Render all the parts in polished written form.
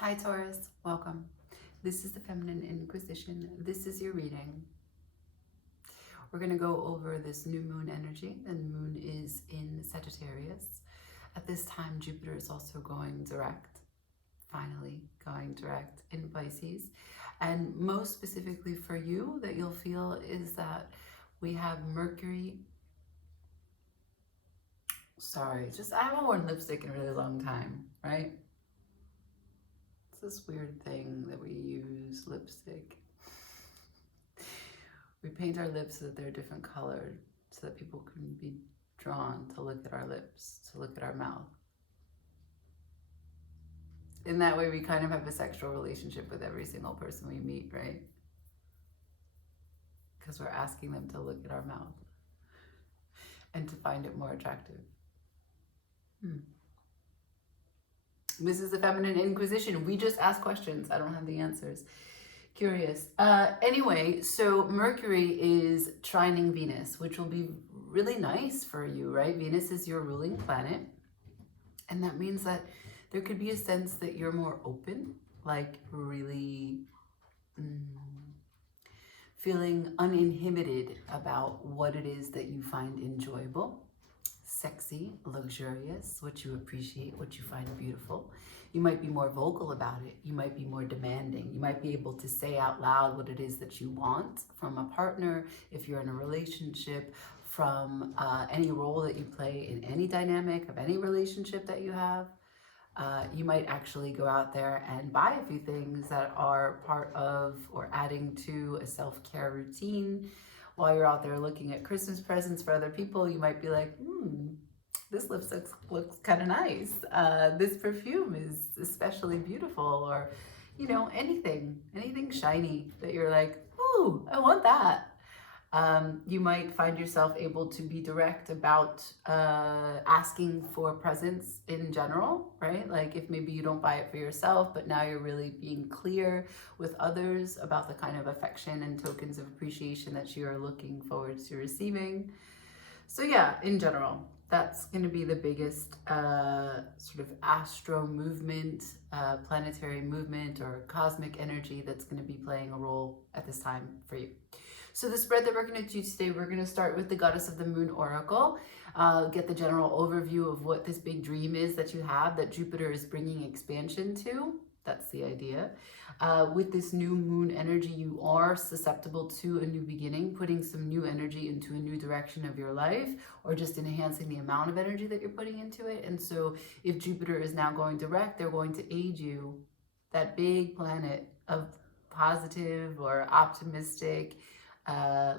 Hi Taurus, welcome. This is the Feminine Inquisition. This is your reading. We're going to go over this new moon energy. The moon is in Sagittarius. At this time, Jupiter is also going direct, finally going direct in Pisces. And most specifically for you, that you'll feel is that we have Mercury. Sorry, I haven't worn lipstick in a really long time, right? This weird thing that we use, lipstick. We paint our lips so that they're different colored, so that people can be drawn to look at our lips, to look at our mouth. In that way, we kind of have a sexual relationship with every single person we meet, right? Because we're asking them to look at our mouth and to find it more attractive. This is the Feminine Inquisition. We just ask questions. I don't have the answers. Curious. Anyway, so Mercury is trining Venus, which will be really nice for you, right? Venus is your ruling planet. And that means that there could be a sense that you're more open, like really feeling uninhibited about what it is that you find enjoyable, sexy, luxurious, what you appreciate, what you find beautiful. You might be more vocal about it. You might be more demanding. You might be able to say out loud what it is that you want from a partner, if you're in a relationship, from any role that you play in any dynamic of any relationship that you have. You might actually go out there and buy a few things that are part of or adding to a self-care routine. While you're out there looking at Christmas presents for other people, you might be like, this lipstick looks kind of nice. This perfume is especially beautiful, or, you know, anything shiny that you're like, ooh, I want that. You might find yourself able to be direct about asking for presents in general, right? Like if maybe you don't buy it for yourself, but now you're really being clear with others about the kind of affection and tokens of appreciation that you are looking forward to receiving. So yeah, in general, that's going to be the biggest sort of astro movement, planetary movement, or cosmic energy that's going to be playing a role at this time for you. So the spread that we're going to do today, we're going to start with the Goddess of the Moon Oracle, get the general overview of what this big dream is that you have, that Jupiter is bringing expansion to. That's the idea. With this new moon energy, you are susceptible to a new beginning, putting some new energy into a new direction of your life, or just enhancing the amount of energy that you're putting into it. And so if Jupiter is now going direct, they're going to aid you. That big planet of positive or optimistic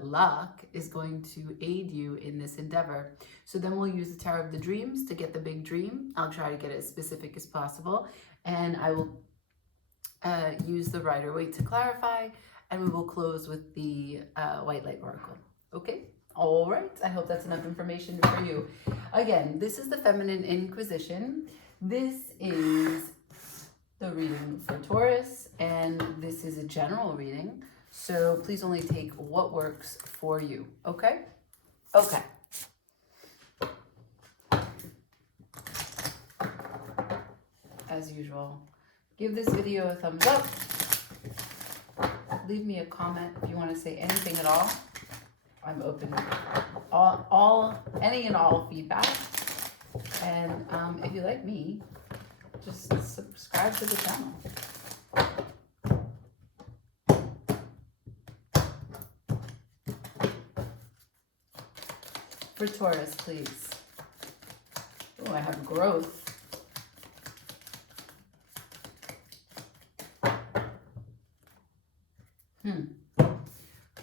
luck is going to aid you in this endeavor. So then we'll use the Tower of the Dreams to get the big dream. I'll try to get it as specific as possible, and I will use the Rider-Waite to clarify, and we will close with the White Light Oracle. Okay? All right. I hope that's enough information for you. Again, this is the Feminine Inquisition. This is the reading for Taurus, and this is a general reading. So please only take what works for you, okay? Okay. As usual, give this video a thumbs up. Leave me a comment if you want to say anything at all. I'm open to any and all feedback. And if you like me, just subscribe to the channel. For Taurus, please. Oh, I have growth.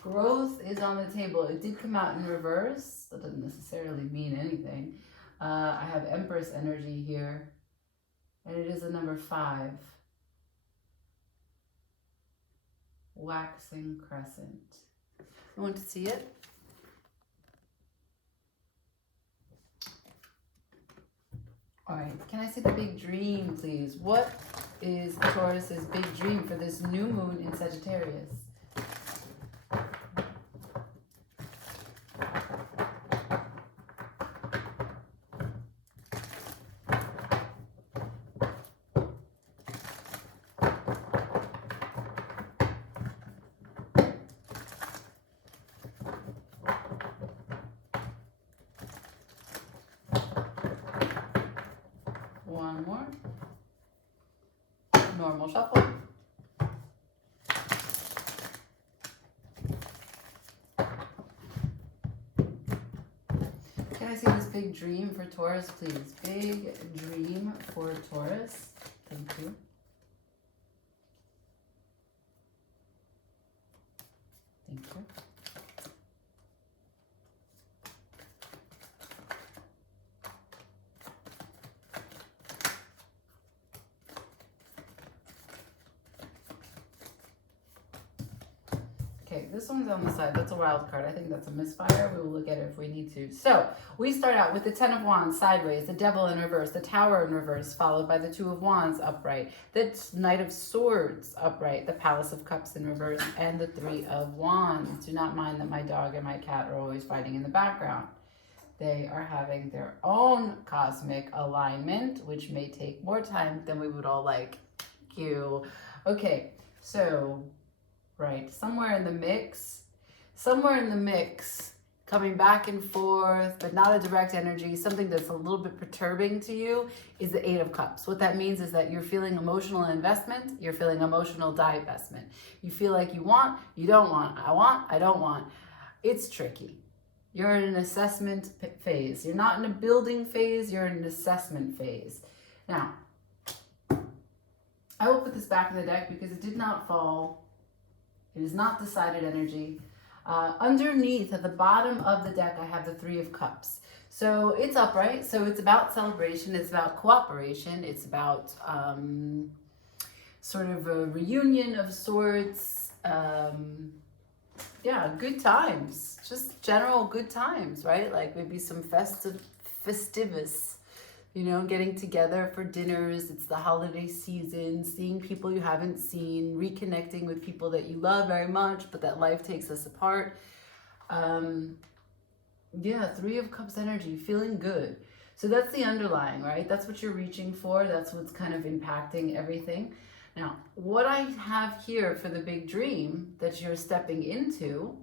Growth is on the table. It did come out in reverse. That doesn't necessarily mean anything. I have Empress energy here, and it is a number 5. Waxing crescent. You want to see it? All right, can I see the big dream, please? What is Taurus's big dream for this new moon in Sagittarius? One more. Normal shuffle. Can I see this big dream for Taurus, please? Big dream for Taurus. Thank you. Thank you. Okay, this one's on the side. That's a wild card. I think that's a misfire. We will look at it if we need to. So we start out with the Ten of Wands sideways, the Devil in reverse, the Tower in reverse, followed by the Two of Wands upright, the Knight of Swords upright, the Palace of Cups in reverse, and the Three of Wands. Do not mind that my dog and my cat are always fighting in the background. They are having their own cosmic alignment, which may take more time than we would all like. Thank you. Okay, so... right, somewhere in the mix, coming back and forth, but not a direct energy, something that's a little bit perturbing to you is the Eight of Cups. What that means is that you're feeling emotional investment, you're feeling emotional divestment. You feel like you want, you don't want, I don't want. It's tricky. You're in an assessment phase. You're not in a building phase, you're in an assessment phase. Now, I will put this back in the deck because it did not fall. It is not decided energy. Underneath, at the bottom of the deck, I have the Three of Cups. So it's upright. So it's about celebration. It's about cooperation. It's about sort of a reunion of sorts. Yeah, good times. Just general good times, right? Like maybe some festivus. You know, getting together for dinners, it's the holiday season, seeing people you haven't seen, reconnecting with people that you love very much, but that life takes us apart. Yeah, Three of Cups energy, feeling good. So that's the underlying, right? That's what you're reaching for. That's what's kind of impacting everything. Now, what I have here for the big dream that you're stepping into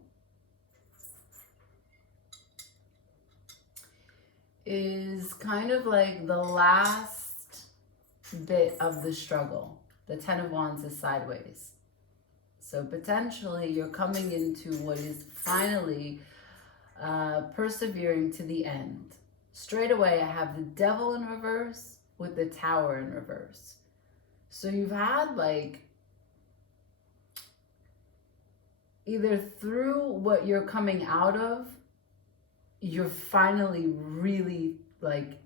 is kind of like the last bit of the struggle. The Ten of Wands is sideways. So potentially you're coming into what is finally persevering to the end. Straight away, I have the Devil in reverse with the Tower in reverse. So you've had like, either through what you're coming out of, you're finally really like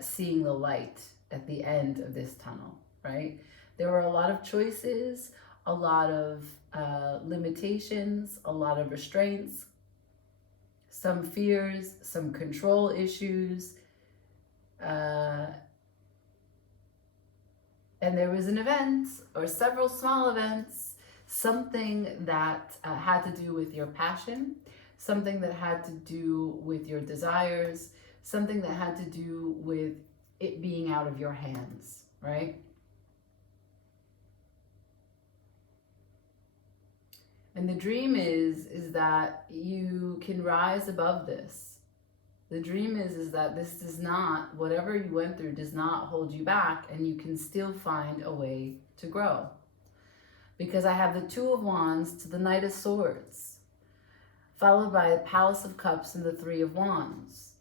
seeing the light at the end of this tunnel, right? There were a lot of choices, a lot of limitations, a lot of restraints, some fears, some control issues. And there was an event or several small events, something that had to do with your passion, something that had to do with your desires, something that had to do with it being out of your hands, right? And the dream is that you can rise above this. The dream is that this does not, whatever you went through does not hold you back, and you can still find a way to grow. Because I have the Two of Wands to the Knight of Swords, followed by the Palace of Cups and the Three of Wands.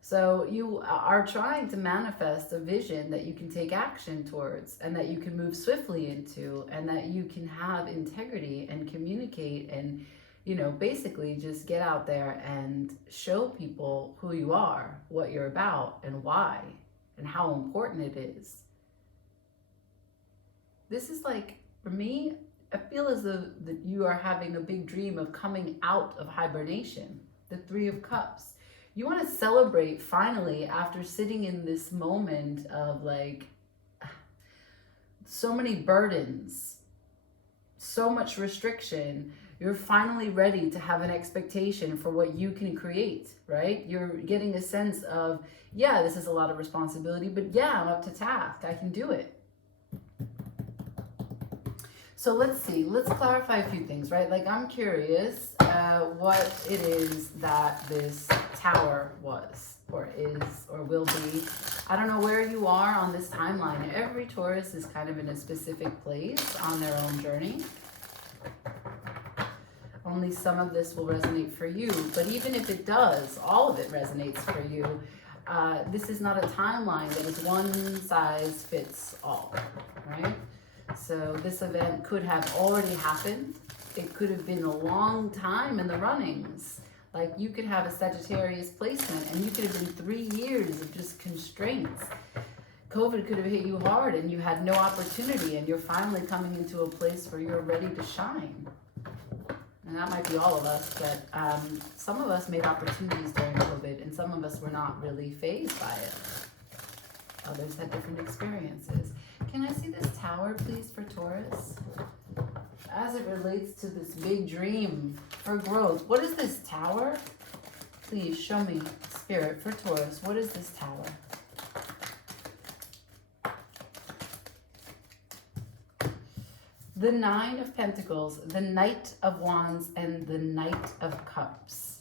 So you are trying to manifest a vision that you can take action towards and that you can move swiftly into, and that you can have integrity and communicate and, you know, basically just get out there and show people who you are, what you're about, and why, and how important it is. This is like, for me, I feel as though that you are having a big dream of coming out of hibernation, the Three of Cups. You want to celebrate finally after sitting in this moment of like so many burdens, so much restriction. You're finally ready to have an expectation for what you can create, right? You're getting a sense of, yeah, this is a lot of responsibility, but yeah, I'm up to task. I can do it. So let's see, let's clarify a few things, right? Like, I'm curious what it is that this tower was, or is, or will be. I don't know where you are on this timeline. Every Taurus is kind of in a specific place on their own journey. Only some of this will resonate for you, but even if it does, all of it resonates for you. This is not a timeline that is one size fits all, right? So this event could have already happened. It could have been a long time in the runnings. Like, you could have a Sagittarius placement and you could have been 3 years of just constraints. COVID could have hit you hard and you had no opportunity, and you're finally coming into a place where you're ready to shine. And that might be all of us, but some of us made opportunities during COVID and some of us were not really fazed by it. Others had different experiences. Can I see this tower, please, for Taurus? As it relates to this big dream for growth, what is this tower? Please show me, Spirit, for Taurus. What is this tower? The Nine of Pentacles, the Knight of Wands, and the Knight of Cups.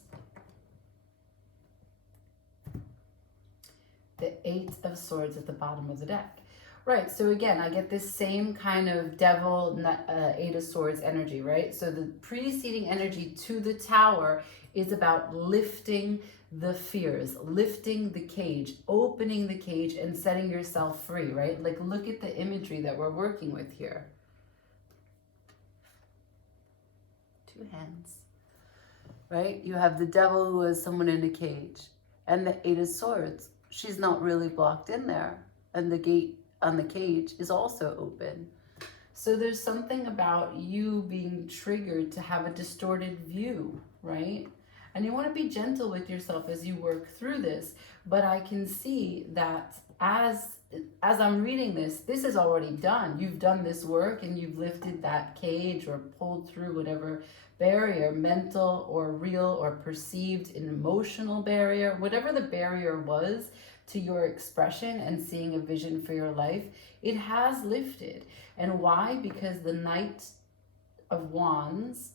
The Eight of Swords at the bottom of the deck. Right, so again, I get this same kind of devil, Eight of Swords energy, right? So the preceding energy to the tower is about lifting the fears, lifting the cage, opening the cage and setting yourself free, right? Like, look at the imagery that we're working with here. 2 hands, right? You have the devil who is someone in a cage, and the Eight of Swords. She's not really blocked in there, and the gate on the cage is also open. So there's something about you being triggered to have a distorted view, right? And you want to be gentle with yourself as you work through this. But I can see that as I'm reading this is already done. You've done this work and you've lifted that cage or pulled through whatever barrier, mental or real or perceived, an emotional barrier, whatever the barrier was to your expression and seeing a vision for your life, it has lifted. And why? Because the Knight of Wands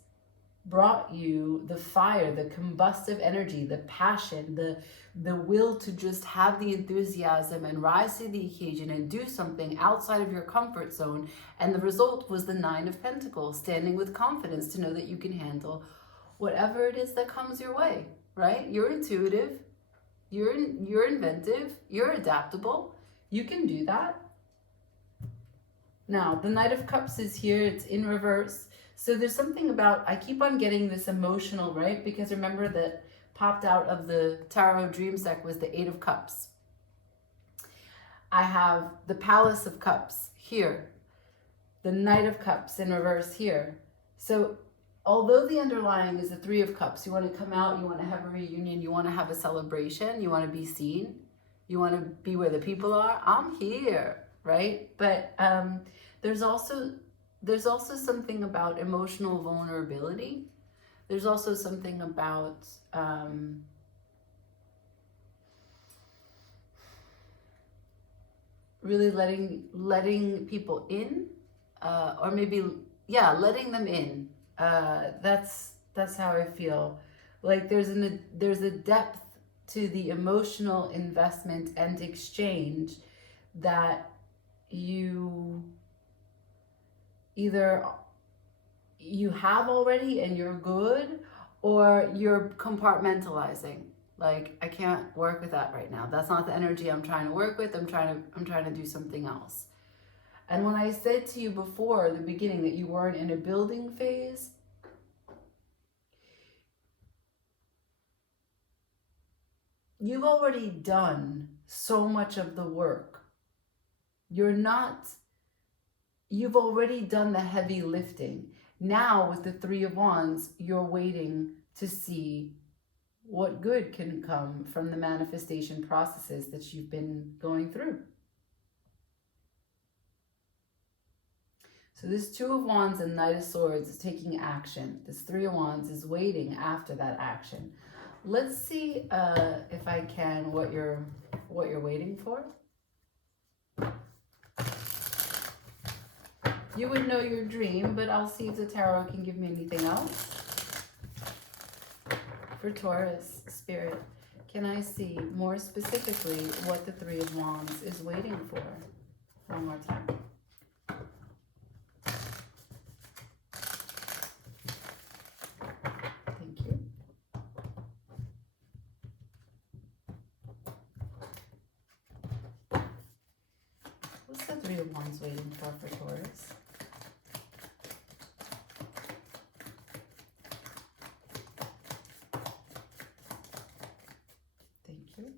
brought you the fire, the combustive energy, the passion, the will to just have the enthusiasm and rise to the occasion and do something outside of your comfort zone. And the result was the Nine of Pentacles, standing with confidence to know that you can handle whatever it is that comes your way, right? You're intuitive. You're inventive, you're adaptable, you can do that. Now, the Knight of Cups is here, it's in reverse. So there's something about, I keep on getting this emotional, right? Because remember that popped out of the Tarot Dreams deck was the Eight of Cups. I have the Palace of Cups here, the Knight of Cups in reverse here. So although the underlying is the Three of Cups, you want to come out, you want to have a reunion, you want to have a celebration, you want to be seen, you want to be where the people are, I'm here, right? But there's also something about emotional vulnerability. There's also something about really letting people in, or maybe, yeah, letting them in. That's how I feel. Like there's a depth to the emotional investment and exchange that you either you have already and you're good, or you're compartmentalizing. Like, I can't work with that right now. That's not the energy I'm trying to work with. I'm trying to do something else. And when I said to you before the beginning that you weren't in a building phase, you've already done so much of the work. You've already done the heavy lifting. Now with the Three of Wands, you're waiting to see what good can come from the manifestation processes that you've been going through. So this Two of Wands and Knight of Swords is taking action. This Three of Wands is waiting after that action. Let's see if I can what you're waiting for. You would know your dream, but I'll see if the tarot can give me anything else. For Taurus, Spirit, can I see more specifically what the Three of Wands is waiting for? One more time. Thank you. What's the Three of Wands waiting for Taurus? Thank you.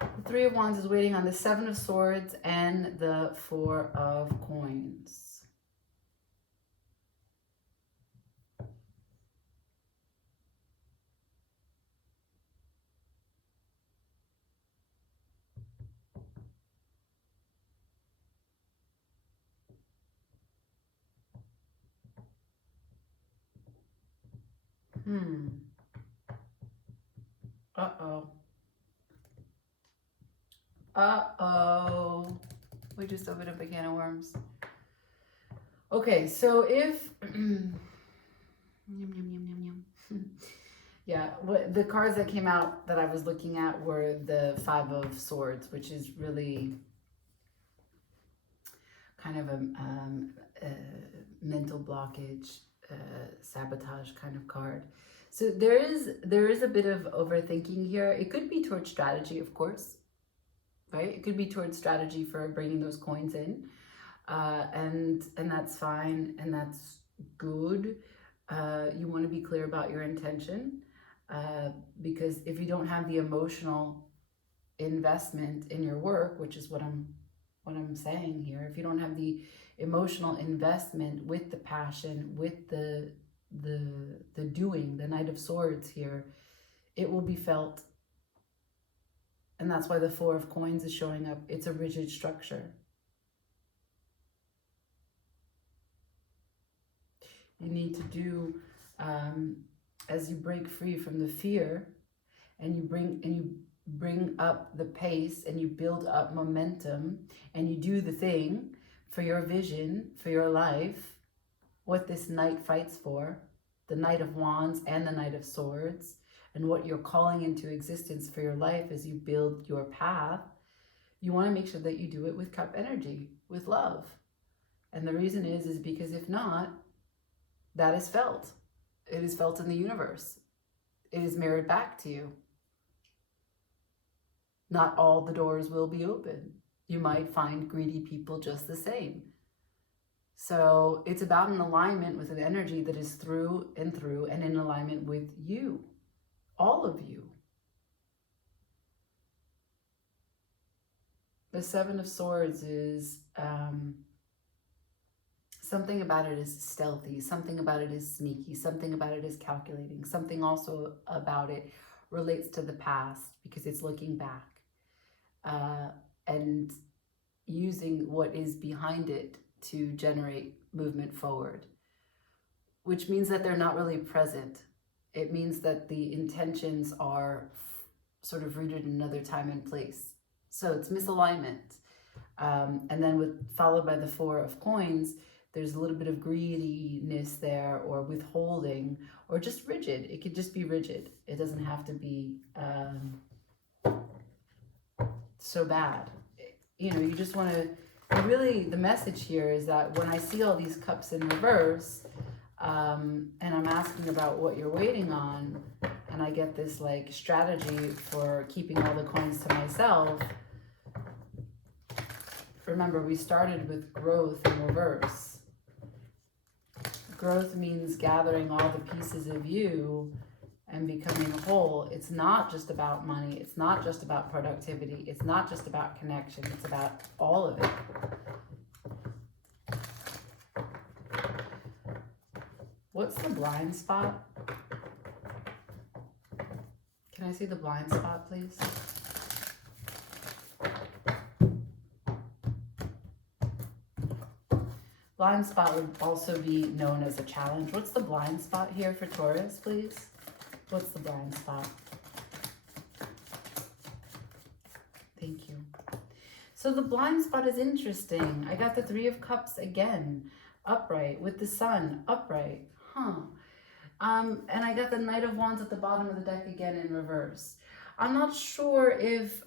The Three of Wands is waiting on the Seven of Swords and the Four of Coins. Uh-oh. Uh-oh. We just opened up a can of worms. Okay, so if... yum, yum, yum, yum. Yeah, the cards that came out that I was looking at were the Five of Swords, which is really kind of a mental blockage, sabotage kind of card. So there is a bit of overthinking here. It could be towards strategy, of course, right? It could be towards strategy for bringing those coins in, and that's fine, and that's good. You want to be clear about your intention, because if you don't have the emotional investment in your work, which is what I'm saying here, if you don't have the emotional investment with the passion, with the doing, the Knight of Swords here, it will be felt. And that's why the Four of Coins is showing up. It's a rigid structure. You need to do, as you break free from the fear, and you bring up the pace, and you build up momentum, and you do the thing for your vision, for your life, what this knight fights for, the Knight of Wands and the Knight of Swords, and what you're calling into existence for your life as you build your path. You want to make sure that you do it with cup energy, with love. And the reason is because if not, that is felt. It is felt in the universe. It is mirrored back to you. Not all the doors will be open. You might find greedy people just the same. So it's about an alignment with an energy that is through and through and in alignment with you, all of you. The Seven of Swords is, something about it is stealthy, something about it is sneaky, something about it is calculating, something also about it relates to the past because it's looking back, and using what is behind it to generate movement forward, which means that they're not really present. It means that the intentions are sort of rooted in another time and place. So it's misalignment. And then followed by the Four of Coins, there's a little bit of greediness there, or withholding, or just rigid. It could just be rigid. It doesn't have to be so bad. You know, you just want to, really, the message here is that when I see all these cups in reverse, and I'm asking about what you're waiting on, and I get this like strategy for keeping all the coins to myself. Remember, we started with growth in reverse. Growth means gathering all the pieces of you and becoming whole. It's not just about money. It's not just about productivity. It's not just about connection. It's about all of it. What's the blind spot? Can I see the blind spot, please? Blind spot would also be known as a challenge. What's the blind spot here for Taurus, please? What's the blind spot? So the blind spot is interesting. I got the Three of Cups again, upright, with the Sun, upright. And I got the Knight of Wands at the bottom of the deck again in reverse. I'm not sure if,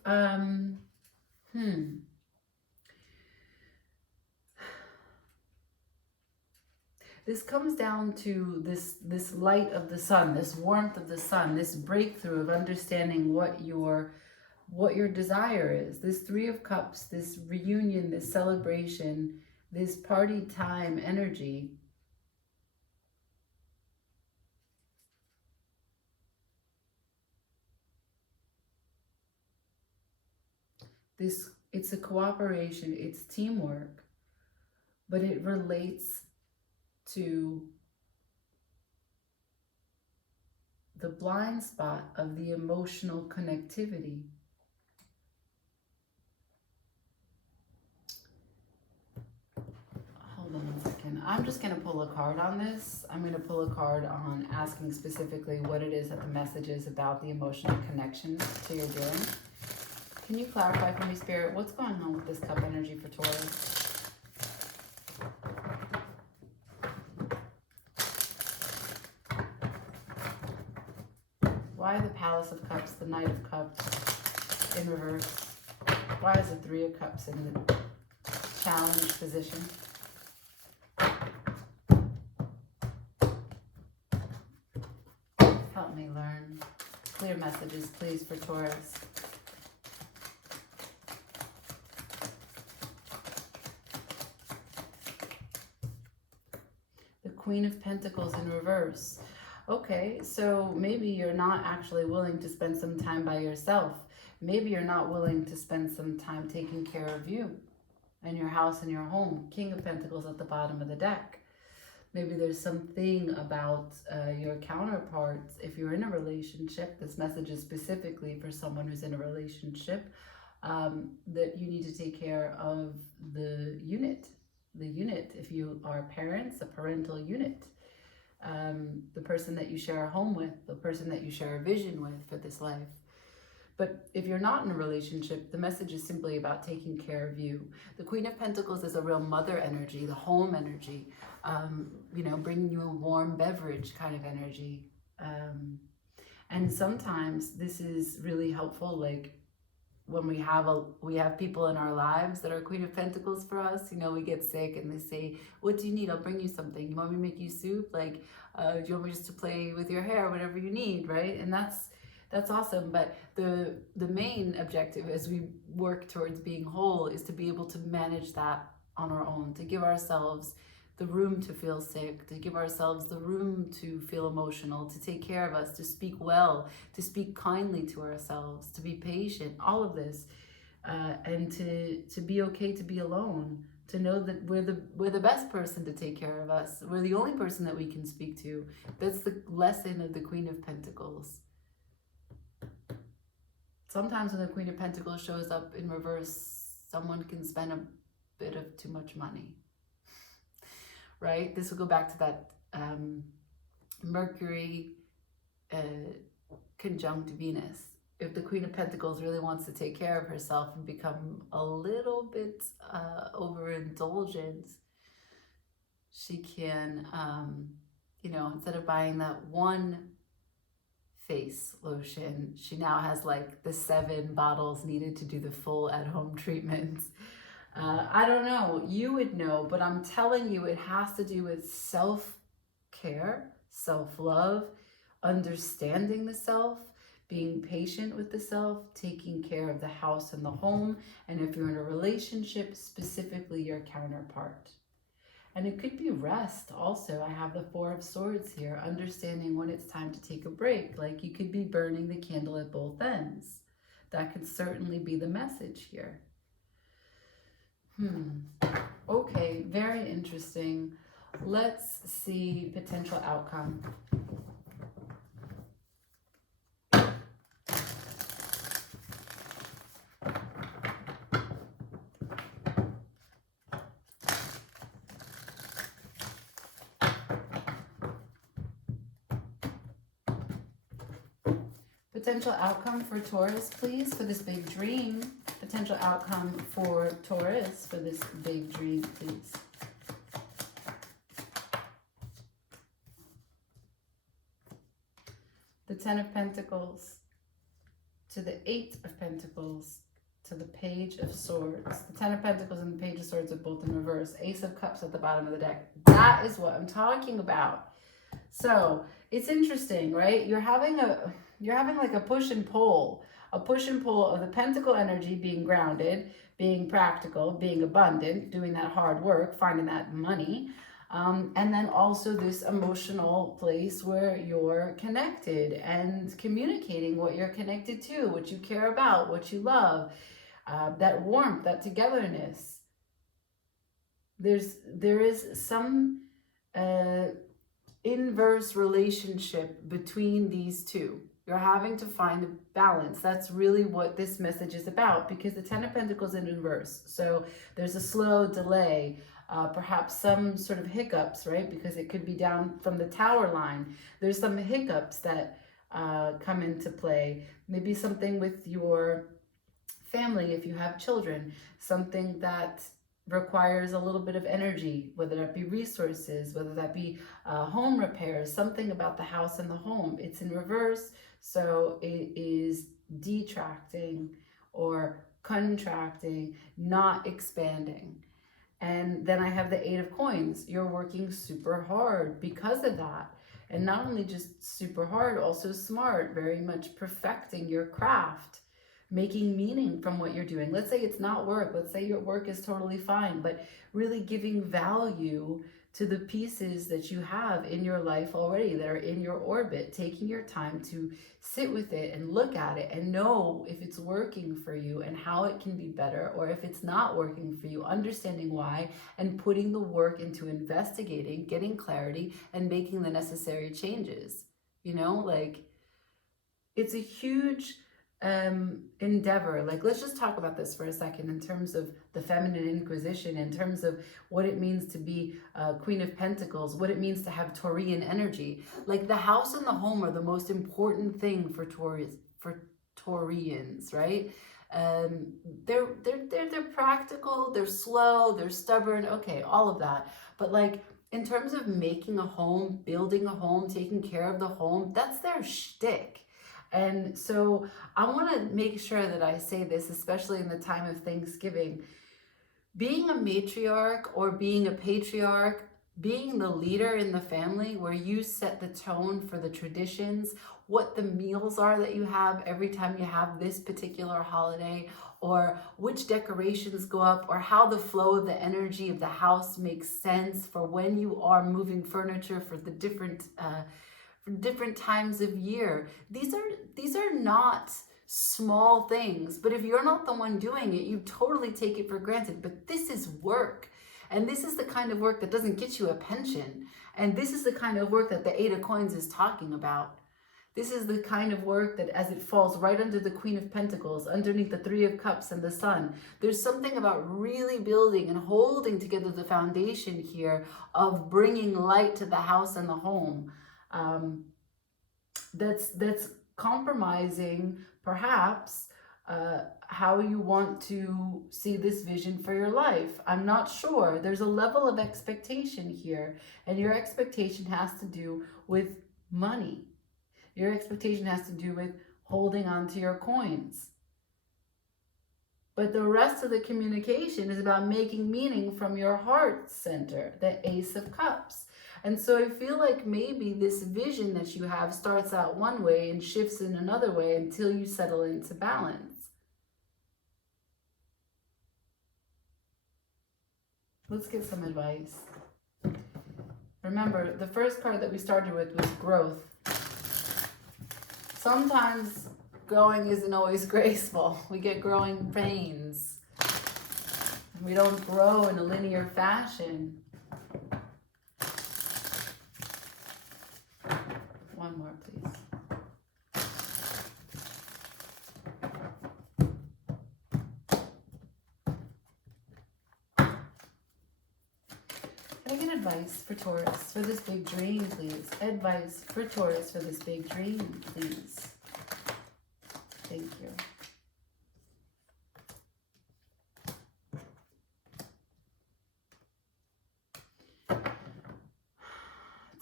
This comes down to this light of the sun, this warmth of the sun, this breakthrough of understanding what your desire is. This Three of Cups, this reunion, this celebration, this party time energy. It's a cooperation, it's teamwork, but it relates to the blind spot of the emotional connectivity. Hold on a second. I'm just going to pull a card on this. I'm going to pull a card on asking specifically what it is that the message is about the emotional connection to your doing. Can you clarify for me, Spirit, what's going on with this cup energy for Taurus? Why the Palace of Cups, the Knight of Cups in reverse? Why is the Three of Cups in the challenge position? Help me learn. Clear messages, please, for Taurus. The Queen of Pentacles in reverse. Okay, so maybe you're not actually willing to spend some time by yourself. Maybe you're not willing to spend some time taking care of you and your house and your home. King of Pentacles at the bottom of the deck. Maybe there's something about your counterparts. If you're in a relationship, this message is specifically for someone who's in a relationship, that you need to take care of the unit. The unit, if you are parents, a parental unit. The person that you share a home with, the person that you share a vision with for this life. But if you're not in a relationship, the message is simply about taking care of you. The Queen of Pentacles is a real mother energy, the home energy, bringing you a warm beverage kind of energy. And sometimes this is really helpful, like when we have people in our lives that are Queen of Pentacles for us. We get sick and they say, what do you need? I'll bring you something. You want me to make you soup? Like, do you want me just to play with your hair? Whatever you need, right? And that's awesome. But the main objective as we work towards being whole is to be able to manage that on our own, to give ourselves the room to feel sick, to give ourselves the room to feel emotional, to take care of us, to speak well, to speak kindly to ourselves, to be patient, all of this, and to be okay to be alone, to know that we're the best person to take care of us. We're the only person that we can speak to. That's the lesson of the Queen of Pentacles. Sometimes when the Queen of Pentacles shows up in reverse, someone can spend a bit of too much money. Right? This will go back to that Mercury conjunct Venus. If the Queen of Pentacles really wants to take care of herself and become a little bit overindulgent, she can, instead of buying that one face lotion, she now has like the 7 bottles needed to do the full at-home treatments. I don't know, you would know, but I'm telling you, it has to do with self-care, self-love, understanding the self, being patient with the self, taking care of the house and the home, and if you're in a relationship, specifically your counterpart. And it could be rest also. I have the 4 of Swords here, understanding when it's time to take a break. Like you could be burning the candle at both ends. That could certainly be the message here. Okay, very interesting. Let's see potential outcome. Potential outcome for Taurus, please, for this big dream. potential outcome for Taurus for this big dream, please? The Ten of Pentacles to the Eight of Pentacles to the Page of Swords. The Ten of Pentacles and the Page of Swords are both in reverse. Ace of Cups at the bottom of the deck. That is what I'm talking about. So it's interesting, right? You're having like a push and pull of the pentacle energy being grounded, being practical, being abundant, doing that hard work, finding that money. And then also this emotional place where you're connected and communicating what you're connected to, what you care about, what you love, that warmth, that togetherness. There is some inverse relationship between these two. You're having to find a balance. That's really what this message is about, because the Ten of Pentacles in inverse. So there's a slow delay, perhaps some sort of hiccups, right? Because it could be down from the tower line. There's some hiccups that come into play. Maybe something with your family, if you have children, something that requires a little bit of energy, whether that be resources, whether that be home repairs, something about the house and the home. It's in reverse, so it is detracting or contracting, not expanding. And then I have the Eight of Coins. You're working super hard because of that. And not only just super hard, also smart, very much perfecting your craft, making meaning from what you're doing. Let's say it's not work. Let's say your work is totally fine, but really giving value to the pieces that you have in your life already that are in your orbit, taking your time to sit with it and look at it and know if it's working for you and how it can be better, or if it's not working for you, understanding why, and putting the work into investigating, getting clarity, and making the necessary changes. You know, like, it's a huge endeavor. Like, let's just talk about this for a second in terms of the Feminine Inquisition, in terms of what it means to be Queen of Pentacles, what it means to have Taurian energy. Like, the house and the home are the most important thing for Taurians, right? They're practical, they're slow, they're stubborn, okay, all of that. But like, in terms of making a home, building a home, taking care of the home, that's their shtick. And so I want to make sure that I say this, especially in the time of Thanksgiving. Being a matriarch or being a patriarch, being the leader in the family where you set the tone for the traditions, what the meals are that you have every time you have this particular holiday, or which decorations go up, or how the flow of the energy of the house makes sense for when you are moving furniture for the different times of year. These are not small things, but if you're not the one doing it, you totally take it for granted. But this is work, and this is the kind of work that doesn't get you a pension, and this is the kind of work that the Eight of Coins is talking about. This is the kind of work that, as it falls right under the Queen of Pentacles, underneath the Three of Cups and the Sun, there's something about really building and holding together the foundation here of bringing light to the house and the home. That's compromising perhaps how you want to see this vision for your life. I'm not sure. There's a level of expectation here, and your expectation has to do with money. Your expectation has to do with holding on to your coins. But the rest of the communication is about making meaning from your heart center, the Ace of Cups. And so I feel like maybe this vision that you have starts out one way and shifts in another way until you settle into balance. Let's get some advice. Remember, the first card that we started with was growth. Sometimes growing isn't always graceful. We get growing pains. We don't grow in a linear fashion. One more, please. Can I get advice for Taurus for this big dream, please? Advice for Taurus for this big dream, please. Thank you.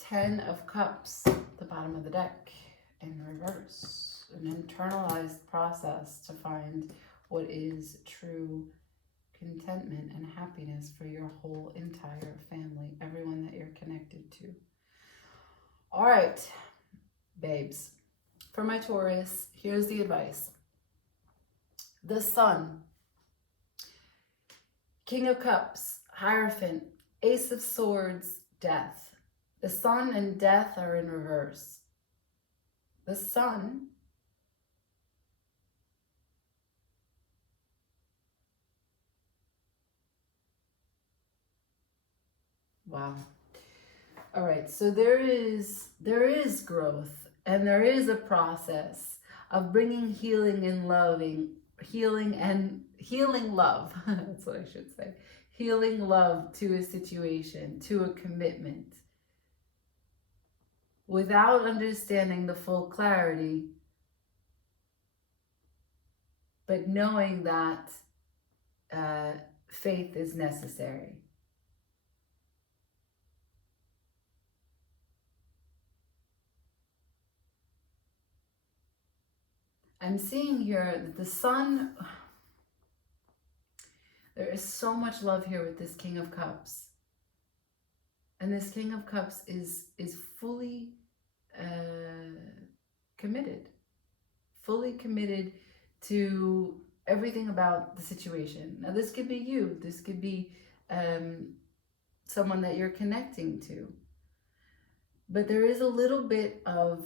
Ten of Cups, the bottom of the deck, in reverse. An internalized process to find what is true contentment and happiness for your whole entire family, everyone that you're connected to. All right, babes. For my Taurus, here's the advice. The Sun, King of Cups, Hierophant, Ace of Swords, Death. The Sun and Death are in reverse. The Sun wow. All right, so there is growth, and there is a process of bringing healing and healing love. That's what I should say. Healing love to a situation, to a commitment. Without understanding the full clarity, but knowing that faith is necessary. I'm seeing here that the Sun, there is so much love here with this King of Cups. And this King of Cups is fully committed to everything about the situation. Now, this could be you. This could be someone that you're connecting to. But there is a little bit of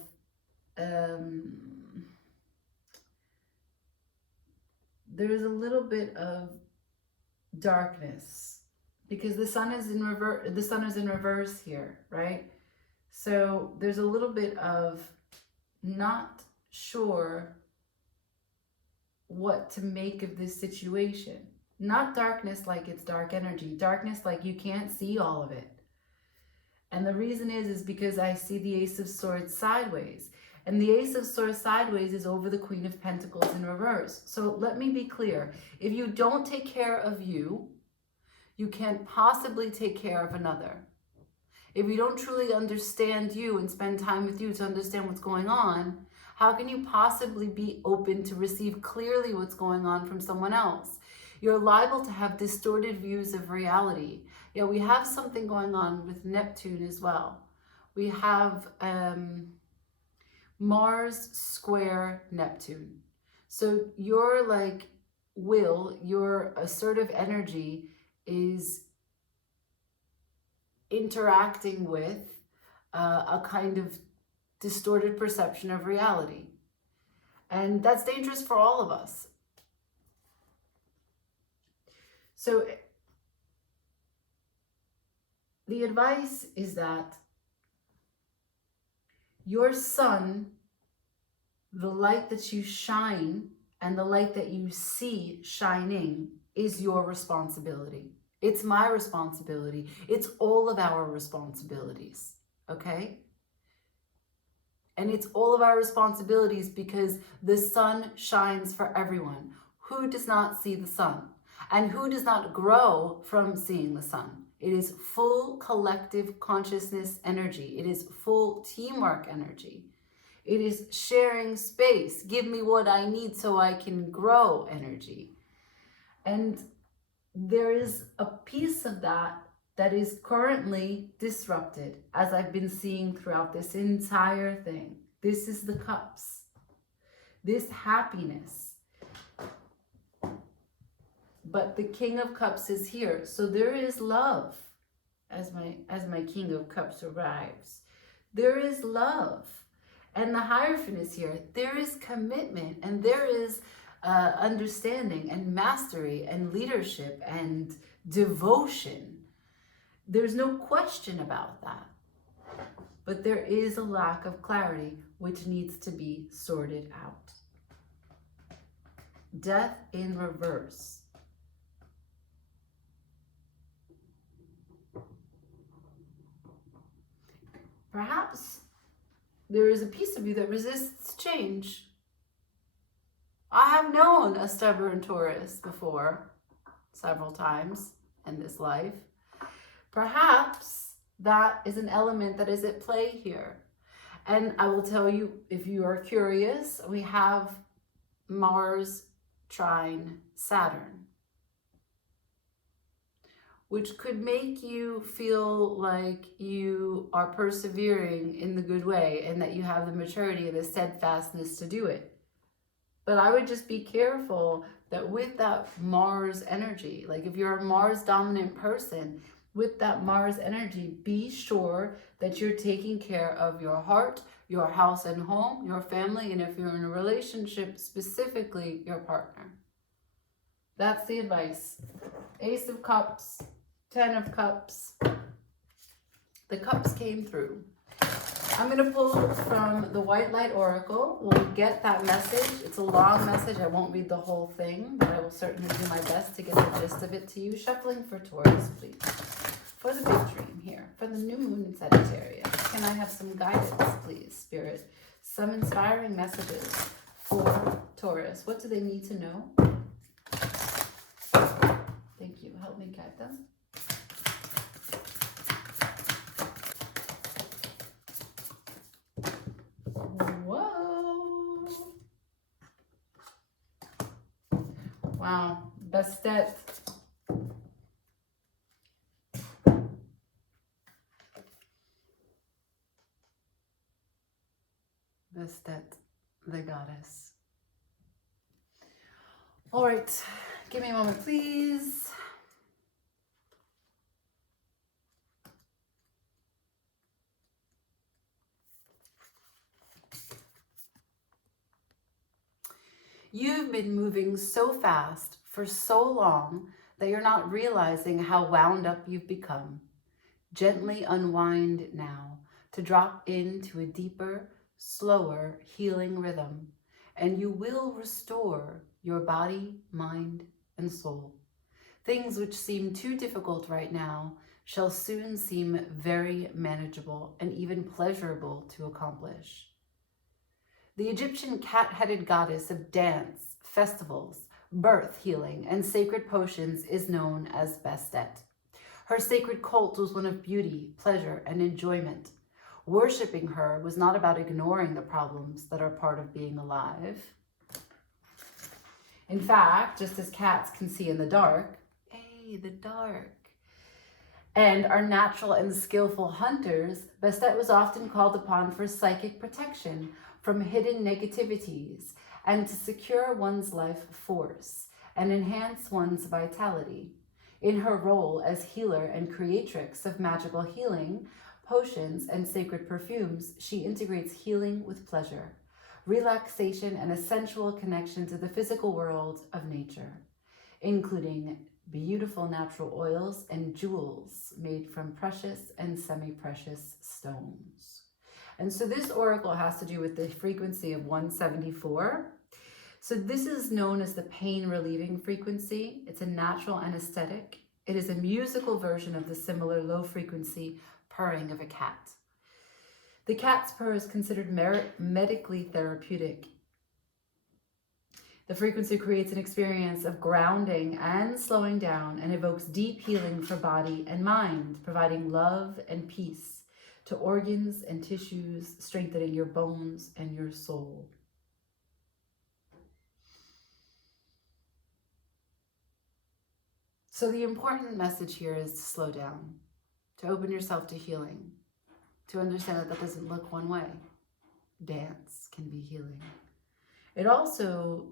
darkness because the sun is in reverse. The sun is in reverse here, right? So there's a little bit of not sure what to make of this situation. Not darkness like it's dark energy, darkness like you can't see all of it. And the reason is because I see the Ace of Swords sideways. And the Ace of Swords sideways is over the Queen of Pentacles in reverse. So let me be clear. If you don't take care of you, you can't possibly take care of another. If you don't truly understand you and spend time with you to understand what's going on, how can you possibly be open to receive clearly what's going on from someone else? You're liable to have distorted views of reality. Yeah, we have something going on with Neptune as well. We have Mars square Neptune. So your your assertive energy is interacting with a kind of distorted perception of reality. And that's dangerous for all of us. So the advice is that your sun, the light that you shine and the light that you see shining is your responsibility. It's my responsibility. It's all of our responsibilities, okay? And it's all of our responsibilities because the sun shines for everyone. Who does not see the sun? And who does not grow from seeing the sun? It is full collective consciousness energy. It is full teamwork energy. It is sharing space. Give me what I need so I can grow energy. And there is a piece of that that is currently disrupted, as I've been seeing throughout this entire thing. This is the cups. This happiness. But the King of Cups is here. So there is love as my King of Cups arrives. There is love. And the Hierophant is here. There is commitment and there is understanding and mastery and leadership and devotion. There's no question about that. But there is a lack of clarity which needs to be sorted out. Death in reverse. Perhaps there is a piece of you that resists change. I have known a stubborn Taurus before, several times in this life. Perhaps That is an element that is at play here. And I will tell you, if you are curious, we have Mars trine Saturn, which could make you feel like you are persevering in the good way and that you have the maturity and the steadfastness to do it. But I would just be careful that with that Mars energy, like if you're a Mars dominant person, with that Mars energy, be sure that you're taking care of your heart, your house and home, your family, and if you're in a relationship, specifically your partner. That's the advice. Ace of Cups, 10 of Cups. The cups came through. I'm going to pull from the White Light Oracle. We'll get that message. It's a long message. I won't read the whole thing, but I will certainly do my best to get the gist of it to you. Shuffling for Taurus, please. For the big dream here, for the new moon in Sagittarius. Can I have some guidance, please, Spirit? Some inspiring messages for Taurus. What do they need to know? Thank you. Help me guide them. Whoa. Wow. Bastet. Bastet, the goddess. All right. Give me a moment, please. You've been moving so fast for so long that you're not realizing how wound up you've become. Gently unwind now to drop into a deeper, slower healing rhythm, and you will restore your body, mind, and soul. Things which seem too difficult right now shall soon seem very manageable and even pleasurable to accomplish. The Egyptian cat-headed goddess of dance, festivals, birth healing, and sacred potions is known as Bastet. Her sacred cult was one of beauty, pleasure, and enjoyment. Worshipping her was not about ignoring the problems that are part of being alive. In fact, just as cats can see in the dark, the dark, and are natural and skillful hunters, Bastet was often called upon for psychic protection from hidden negativities and to secure one's life force and enhance one's vitality. In her role as healer and creatrix of magical healing, potions, and sacred perfumes, she integrates healing with pleasure, relaxation, and a sensual connection to the physical world of nature, including beautiful natural oils and jewels made from precious and semi-precious stones. And so this oracle has to do with the frequency of 174. So this is known as the pain relieving frequency. It's a natural anesthetic. It is a musical version of the similar low frequency purring of a cat. The cat's purr is considered medically therapeutic. The frequency creates an experience of grounding and slowing down and evokes deep healing for body and mind, providing love and peace to organs and tissues, strengthening your bones and your soul. So the important message here is to slow down, to open yourself to healing, to understand that that doesn't look one way. Dance can be healing. It also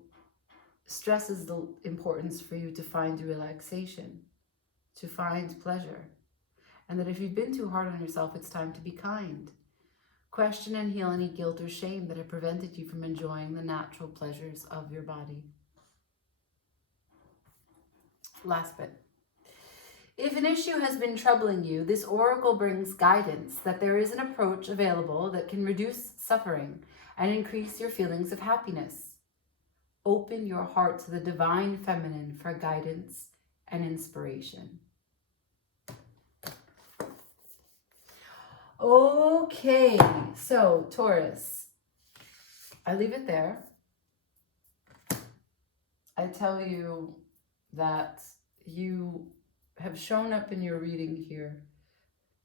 stresses the importance for you to find relaxation, to find pleasure, and that if you've been too hard on yourself, it's time to be kind. Question and heal any guilt or shame that have prevented you from enjoying the natural pleasures of your body. Last bit. If an issue has been troubling you, this oracle brings guidance that there is an approach available that can reduce suffering and increase your feelings of happiness. Open your heart to the divine feminine for guidance and inspiration. Okay, so Taurus, I leave it there. I tell you that you have shown up in your reading here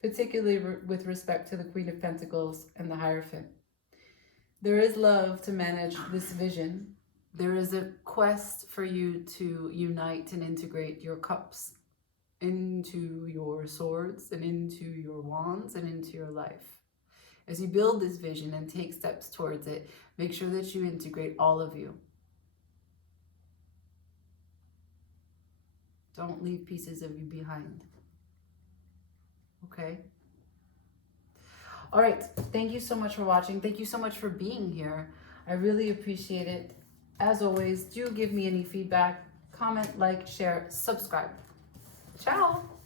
particularly with respect to the Queen of Pentacles and the Hierophant. There is love to manage this vision. There is a quest for you to unite and integrate your cups into your swords and into your wands and into your life. As you build this vision and take steps towards it, make sure that you integrate all of you. Don't leave pieces of you behind. Okay? All right. Thank you so much for watching. Thank you so much for being here. I really appreciate it. As always, do give me any feedback, comment, like, share, subscribe. Ciao.